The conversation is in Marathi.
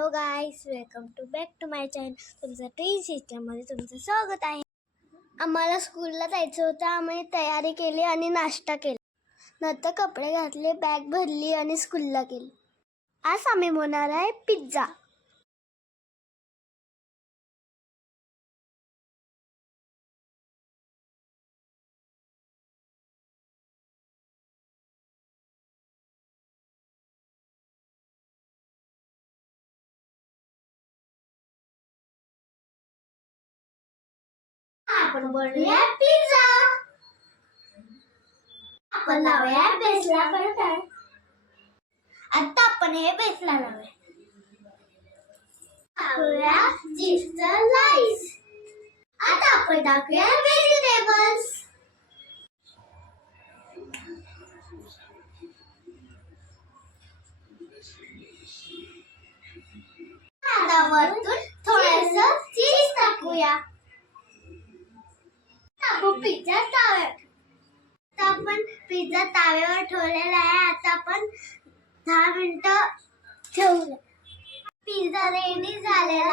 Hello guys, welcome to back to my channel. तुमचं ट्विन सिस्टममध्ये तुमचं स्वागत आहे. आम्हाला स्कूलला जायचं होतं. आम्ही तयारी केली आणि नाश्ता केला. नंतर कपडे घातले, बॅग भरली आणि स्कूलला गेली. आज आम्ही होणार आहे पिझ्झा. आपण बनवूया पिझ्झा. आपण लावूया बेसला. आता आपण हे बेसला लावूया चीजचा स्लाइस. आता आपण टाकूया व्हेजिटेबल्स. आता वरतून थोडंसं चीज टाकूया. आपण पिझ्झा ताव्यावर. आता आपण पिझ्झा ताव्यावर ठेवलेला आहे. आता आपण 10 मिनिटं ठेवूया. पिझ्झा रेडी झालेला